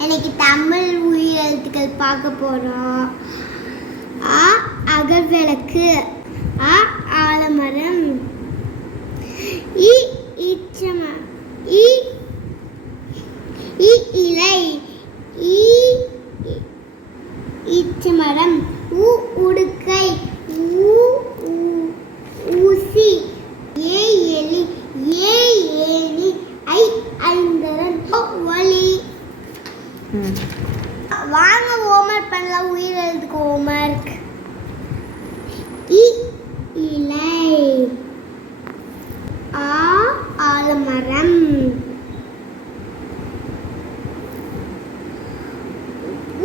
இன்னைக்கு தமிழ் உயிரெழுத்துக்கள் பார்க்க போகிறோம் ஆ அகர்விளக்கு. ஆ ஆலமரம். இ ஈச்சம இ இ இலை. ஈ ஈச்சமரம். உ உடுக்கை. பண்ணலாம். உயிர் எழுதுக்கு ஹோம்ஒர்க் இ இலை. ஆ ஆலமரம்.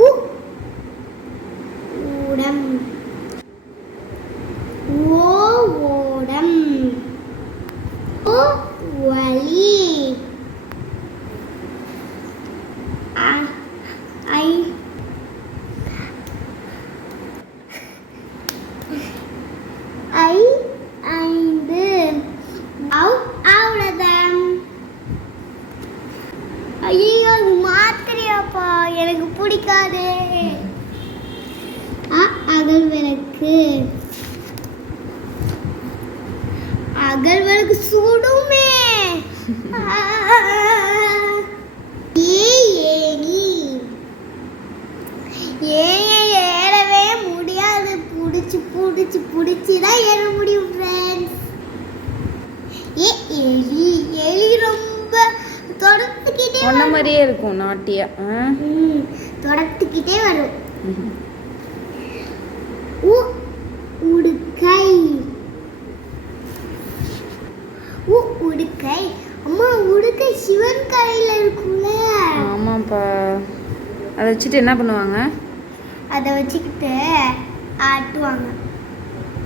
உ ஊடம் ஓ எனக்கு பிடிக்காது. அகல் விளக்கு அகல் விளக்கு சுடுமே ஏறவே முடியாது. புடிச்சு புடிச்சு தான் ஏற முடியும் ஃப்ரெண்ட்ஸ் ஏ எலி வரும். மாதிரியே இருக்கும் நாட்டியா. தொடர்த்துக்கிட்டே வரும். உ உடுக்கை. உ உடுக்கை. அம்மா உடுக்கை சிவன் கடையில் இருக்கும்ல. ஆமாப்பா. அதை வச்சுட்டு என்ன பண்ணுவாங்க? அதை வச்சுக்கிட்டு ஆட்டுவாங்க.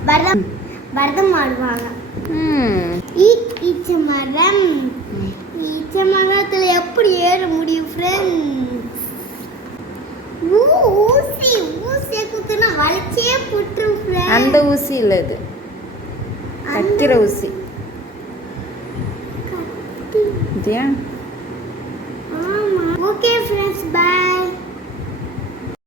பரதம் பரதம் ஆடுவாங்க. ம். ஈ ஈச்ச மரம். அந்த ஊசி இல்லை இது. தைக்கிற ஊசி. Okay friends by